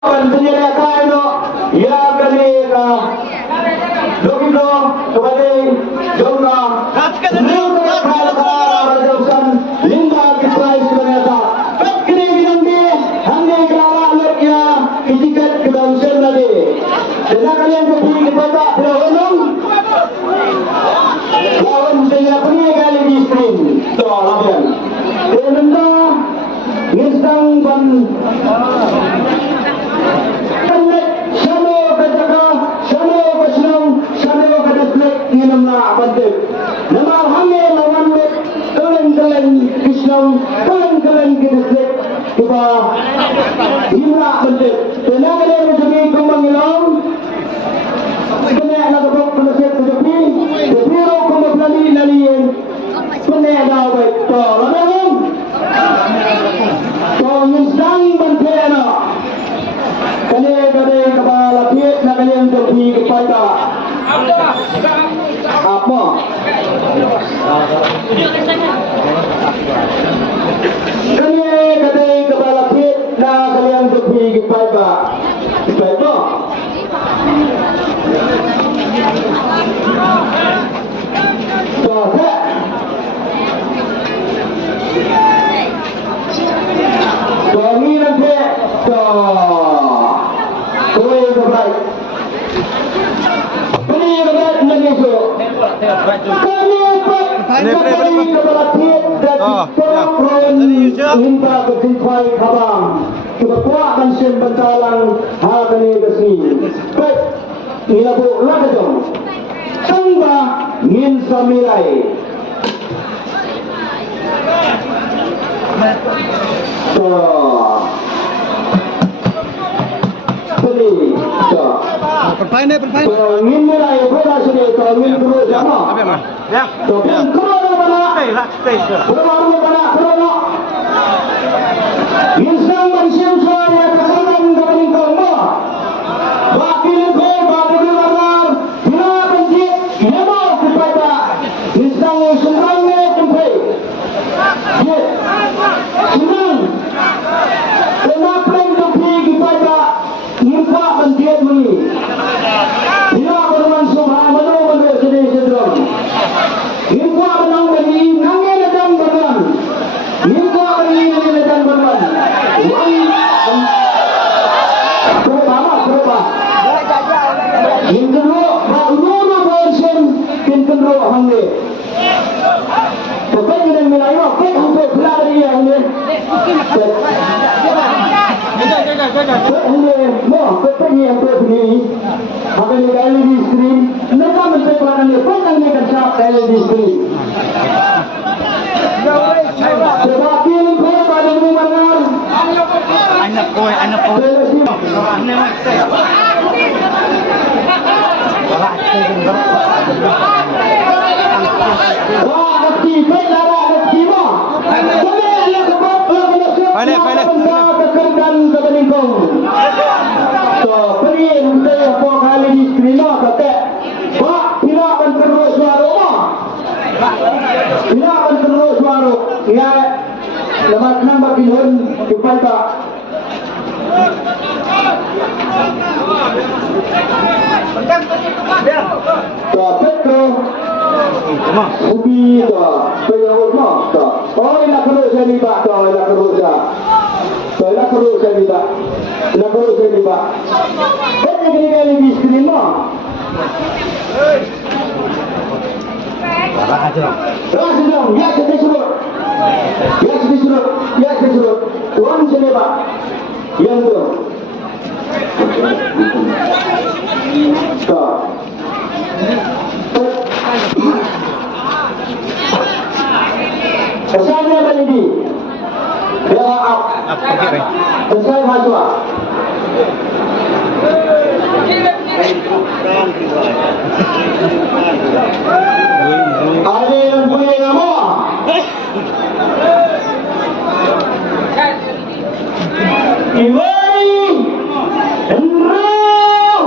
Penyediakan itu ya kali Dokito kepada Jomga Rajausan Linda Kisrai sebenarnya kini binanti hanya kerana alatnya kitikat kedausan tadi dan kalian pergi kepada lawan saya punya kali di screen tu lawan dan anda ngisang ban nama hamil lawan kelen Krishnam kelen kita coba himra bentuk tenang ada menjadi kemangilang kena nak berbuat penasihat tetapi biru kembali nalian kena ada baik tolong insang bantena kene kade kepala piet nak kalian pergi kepada apa kene kade kepala piet nak kalian pergi kepada kami nanti kue kebaik beri kebaik menyesu kami kepala tiap dan program hingga kesimpai kabang kebetulan kansen bentalang hari ini baik ini bu lada dong sangga ngin samirai beli perpainnya ingin mulai berapa sini ingin dulu sama ya corona mana corona mana corona insang manusia saya kesalahan dari kamu wakil kau wakil luar bila benci ia mau kepada insang sumbernya sampai senang kenapa yang pergi kepada nimpa bantian ini bila berman subhan menurut sedih sedram nimpa menang bagi nangin dan berman nimpa bagi nangin dan berman berapa yang kedua baru bersen yang kedua hangge Pokok yang melayu, pokok hampir belah dia hangge pokok yang berbunyi akan di LED screen mereka menciptakan dia pokok yang akan siap LED screen tetapi pokok pada mana anak koi Lemak nambah kilon kepada Petro Ubi Peyawut Mas oh nak perlu saya libat nak perlu saya libat saya kali di screen Rasulullah ya disuruh Tuhan seneba yang tu kesannya kali ini dia up selesai masuk ada yang punya nama Iwai Enrau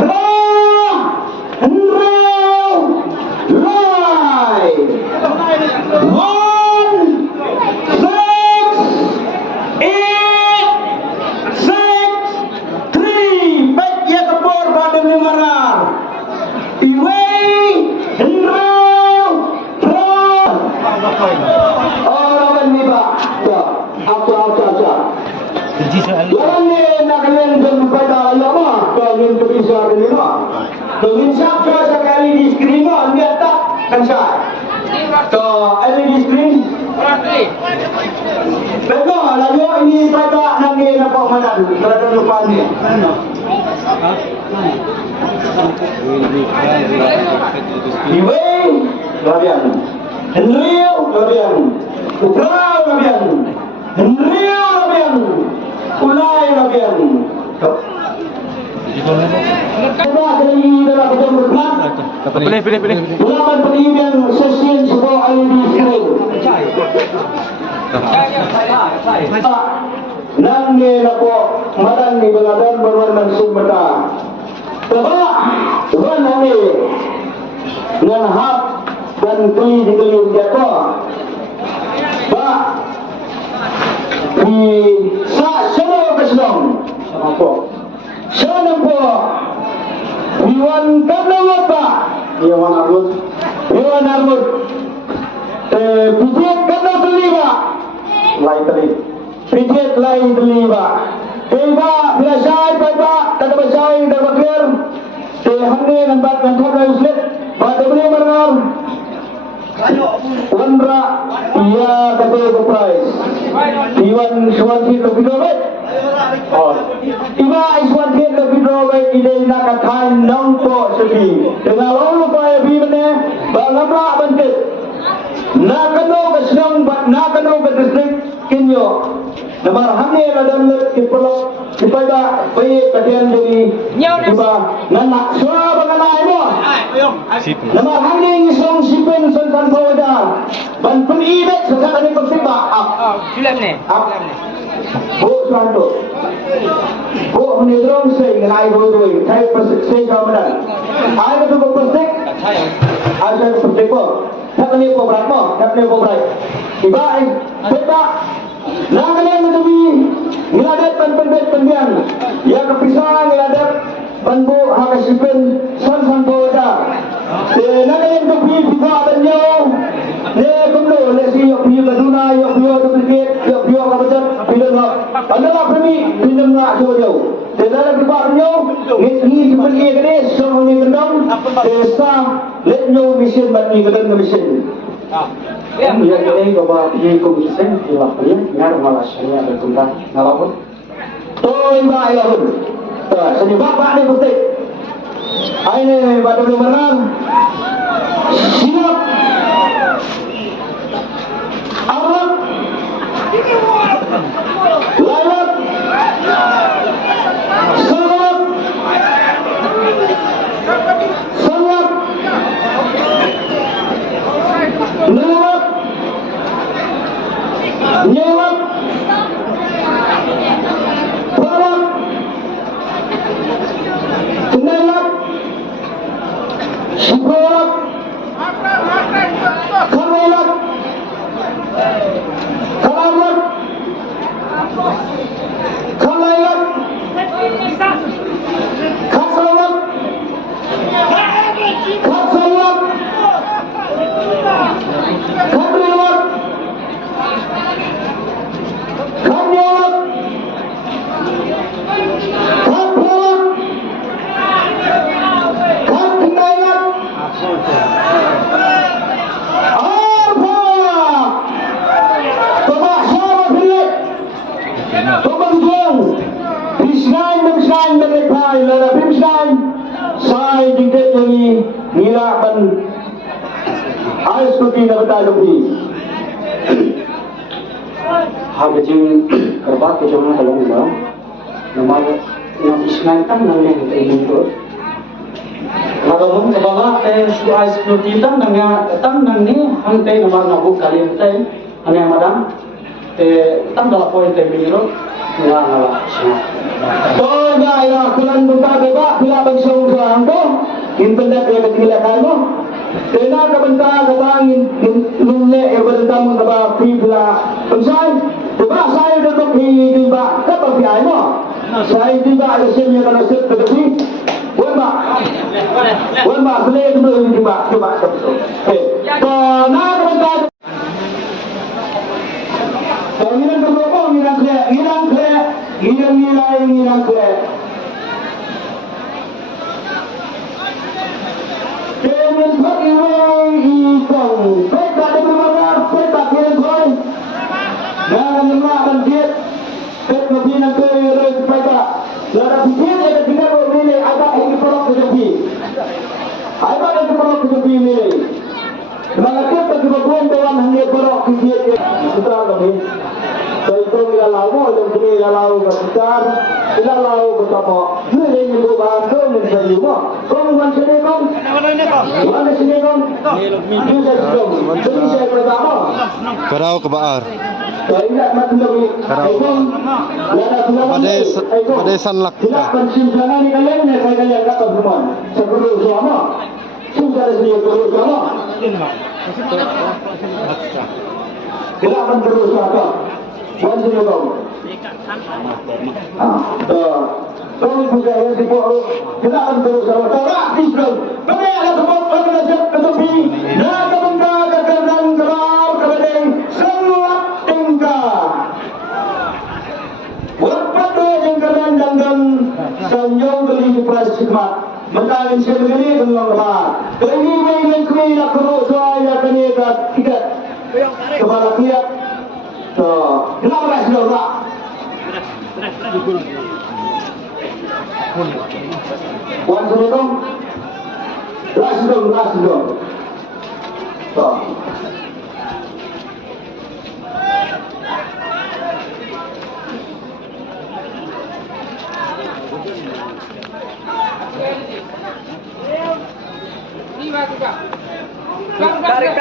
Lai 1 6 8 6 Aca. Lawan ni nak kalian pada ayam mah, kalian bisa kalian mah. Kalian siapa sekali di screen mah, dia tak kan saya. To LED screen. Betul, lalu ini pada nanti nampak mana? Berada depan ni. Iway, labian. Henrio, labian. Uprao, labian. Henrio, labian. Ulay, labian. Kita dari dalam betul berkenan. Pilih. Ulaman pendidikan sosial sebuah LED screen. Nanti lapo madan ni beladan berwarna sumber. Sebab tuan nanti dengan hak dan kuli dikeliling jatuh. Pak di semua kesenang. Apa? Senampo. Iwan Kanawata. Iwan Armut. Pijit Kanau Teliba. Pijit lain Teliba. Tiba bila saya pada kata saya dah berkir. Tehani nampak kantor dari slit. Pada beli benar. Wandra ia kata price. Iwan Suwanti lebih domet. Iba Iswan Kit lebih domet ide nak katakan nampak sepi. Dengan lalu payah bimane bangga bentuk. Nak kena ke distrik Kinyo. Namar hamil dan kipolok kipada bayi kadian jadi tiba nanak suara mengenai mo. Namar hamil isong sipen sansan bawda. Ban penibet sekarang ini bertiba. Film ni. Bu suatu. Bu menidrong saya ngai berdui. Saya persik kawanan. Ada tu persik. Ada persik po. Tak ni po berat mo. Tak ni po berat. Tiba tiba. Nah kalian menjadi ngeladat penbet pendian, ya kepisah ngeladat penbu hakasipen san boda. Nah kalian kepi tiba penjauh, ne kumlo ne si yopi kaduna yopi duplicate yopi kabacat film lah. Adalah premi film nak jauh. Dalam tiba penjauh, ni seperti ini semua ni kendang. Desa let no mission bagi kedeng mission. Ya, ini bawa ini komisen dilapor ngar malasnya bertentang ngalapun. Toy bayar. Seni bapak ni putih. Ini pada benar. Siap. Arab. Lalat. Salat. Salat. Lewat, nyewat, pelak, kenelak, syukurak, kamelak, kalamak, kalayak, kasalak, kasalak, Kabriwat, Kamyawat, Kaprawat, Kapinayat, Arpa, Tobak Syarah Bilik, Tobak Jong, Bisnain Berlepai, Lara Bisnain, Saya dikit lagi, Nirakan, Astuti na betalupi. Hagajing kerbat ke jangan tolong ba. Nama yang isnaitan nang yang itu. Kalau ke bawah su astuti tan nang ni hantai nomor nabu kali hantai ane madam tan dalam poin teh biniro ngala semua. To na ira kulan buka beba bila bangsong angko internet ya ketilakan mo. Tena kabenta katangin nulle ebentang kaba pibla pensai tiba saya duduk di tiba apa biaya mo saya tiba ada semnya kalau set tetapi wan ba boleh dulu tiba coba to na kabenta to ini berapa Irang kre, irang nilai irang kre. Kemen thot irang ikong, peta de bermagar, peta kian koi. Jangan lemah banjir, pet kebina ke irang peta. Lara pikir ada tiga nilai ada yang diperoleh kejepi. Ada yang diperoleh kejepi nilai. Malakit pagkibaguan dawan hanggang peroleh kejepi. Sudah kami. Itu ilalau dan sini ilalau besar, ilalau betapa. Ini yang berubah tu menjadi apa? Kau bukan sini kau, mana sini kau? Ini saya sedang, ini saya pertama. Kerau ke Baar. Ingat mati lagi. Pada sanlak. Tidak pensimpangan ini kalian kata rumah. Sebelum selama, sudah sini sebelum selama. Tidak menterus apa. Bukan sini kau. Kau juga yang dibuat. Tidak menterus apa. Tolak Islam. Kami ada sebab organisasi ketepi. Dan kementerian kekerjaan kelau kemudian semua tingkah. Berpatu yang keren dan sanjung kali prasma. Mentalin sebegini dengan lebar. Kali ini kami nak keruk saya kini tiga kepala kiat. Kenapa dah sudah tak? Wan sudah dong. Ras dong. Tarik.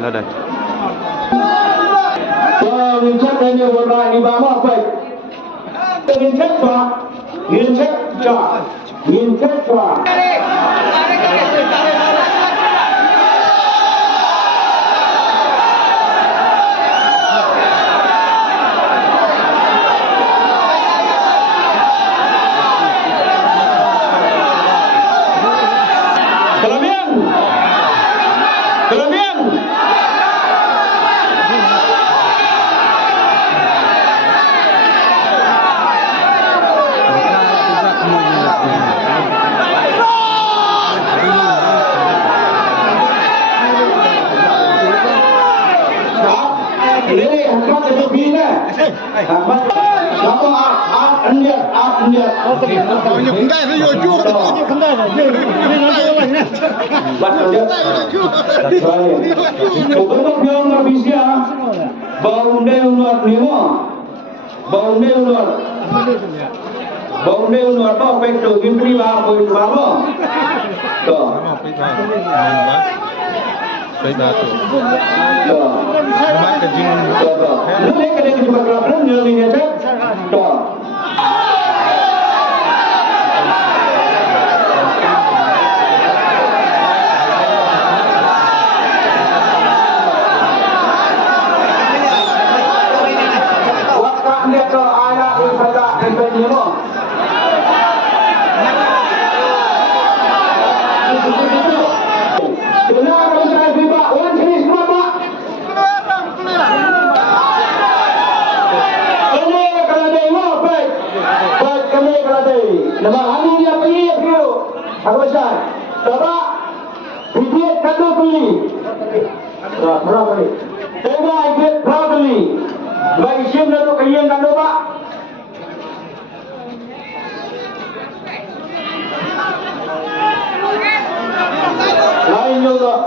Ladai. Mình chắc đây nhiều một vài nghìn bám học vậy. Nghìn chết quả. Baunde luar apa pekto gimpri ba boy ba mo to Baik batu. to Mak kejing. lu nek ada juga kelapran nyelinya cek to waktu dia ke anak ibadah ini mo Kenapa saya tiba? Wan sini semua Pak. Kami keladai mau baik. Baik kami keladai. Nama hari dia pergi kau. Aku besar. Bapak bidik kado beli. Berapa ni? Tengah ikut berapa beli? Baik sim lalu kajian kado Pak.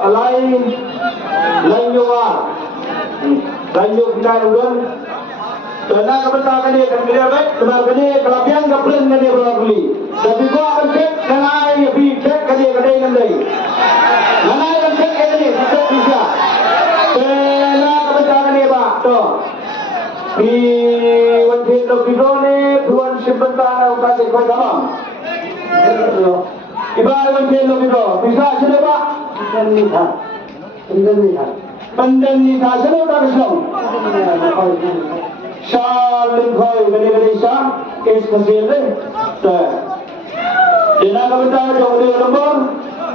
lain juga. Lain juga kita udah. Karena kebetulan dia kan dia baik, kebetulan dia kelapian kepelin kan dia berbeli. Tapi gua akan cek dengan air, tapi cek kan dia kedai kan dia. Mana akan cek kan dia, cek bisa. Karena kebetulan dia pak, tuh. Di wanita dokter ni, tuan sebentar nak kasih kau kalam. Iba wanita dokter, bisa sudah pak? Pendenita sudah tak kesal. Saling kau gede-gede sah, kes kecil deh. Jangan kebetulan jauh dari lembur.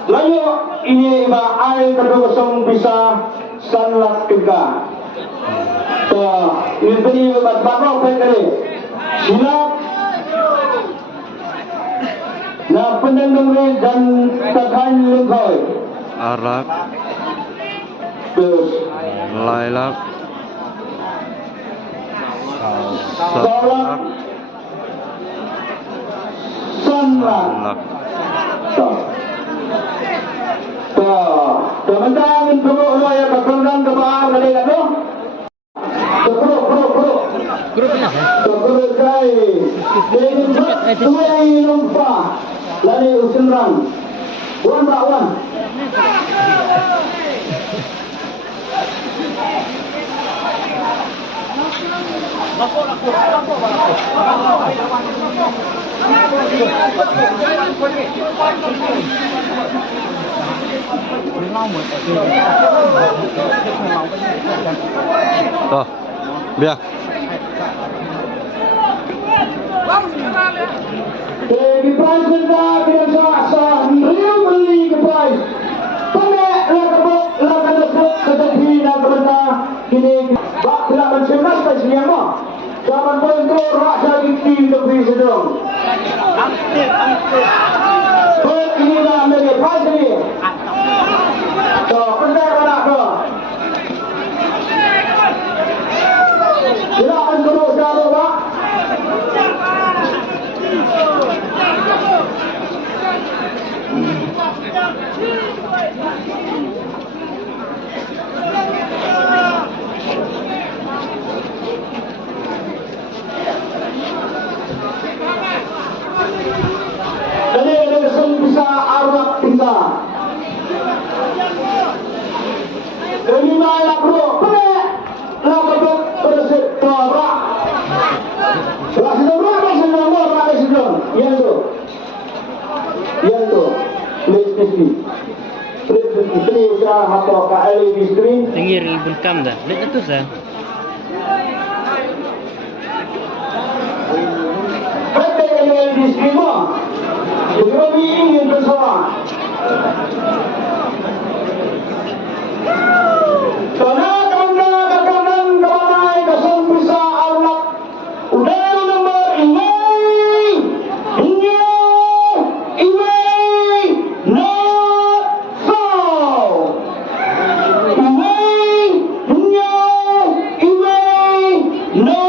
Lalu ini iba air kedua kosong bisa sanlat kega. Ini beri bat-batau baik kali. Silap. Nah pendendung dan takkan lengkau. Arak. Terus. Lailak. Salak. Sanlat. Teman-teman perlu ya kekendan ke bawah kali kan tu. Guru kai. Jadi tuai lupa. Lari usunran. Wan bakwan. Tuh, biar. Di price kita biasa real beli ke price. Pakai lakukan ketepi dan kerana kini bak tidak mencegah spesial apa. Jangan boleh rasa gigi tepi sedang. Ini dah ambil price ni. So, pendek mana ke? Silakan duduk jauh pak. Jadi ada kesan bisa arwah tinggal. Ini malah bro, boleh. Lah betul bersih tora. Lah sedang. Yang tu. Listri. Listri usaha atau KL listri. Tinggi ribun kam dah. Lihat tu sah. Berapa KL listri mah? Kami ingin bersama. Karena kemudian kemana kesan bisa anak udah nomor ini no so no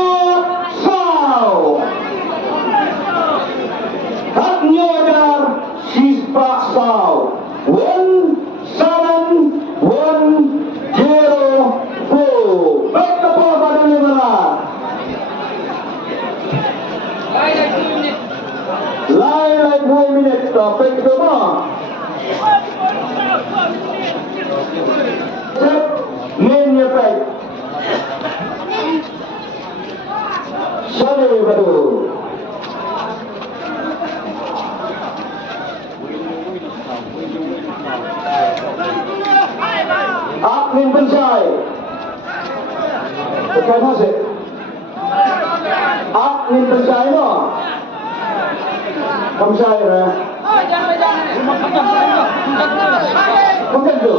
so haknya dar sispa sao 1714. Baik kepada pada mana? Lain 2 minit. Baik semua. Set. Mainnya baik. Sorry betul. Admin Pensai. Bukan masih. Admin Pensai no. Pensai ya. Bukan tu.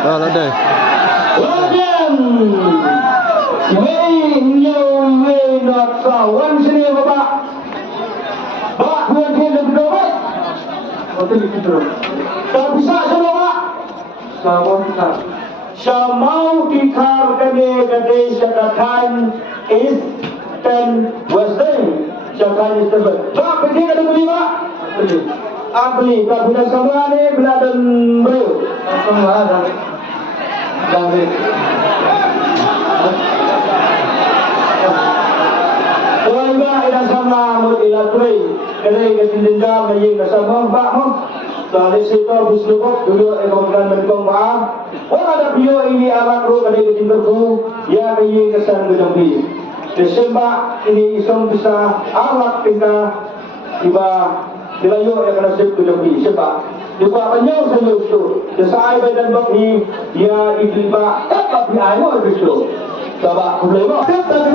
Dah, ladai. Kemudian Way not kawan sini bapak. Bapak buat dia lebih baik. Betul itu. Tak bisa sama pak. Sama kita. Sama tikar kene kene sedatan is 10 Wednesday Syakani Stephen. Pak, pergi ada beli pak? Beli. Beli. Pak, bila sama ni, bila dan beri. Sama dan beri. Tuan iba ina sama mo ilatray. Kaya katinda maying kasama pak mo. Dahil sito buslubok dulu ekonomikan mereka maaf. Wala na biyo ini alat ro kaya katinda ko. Ya maying kasan gedambi. Desemba ini isang bisa alat pindah iba dilayo ya kena sip gedambi. Sebab iba banyak saja itu. Desai badan babi ya iba tetap di ayo itu. Sebab problema tetap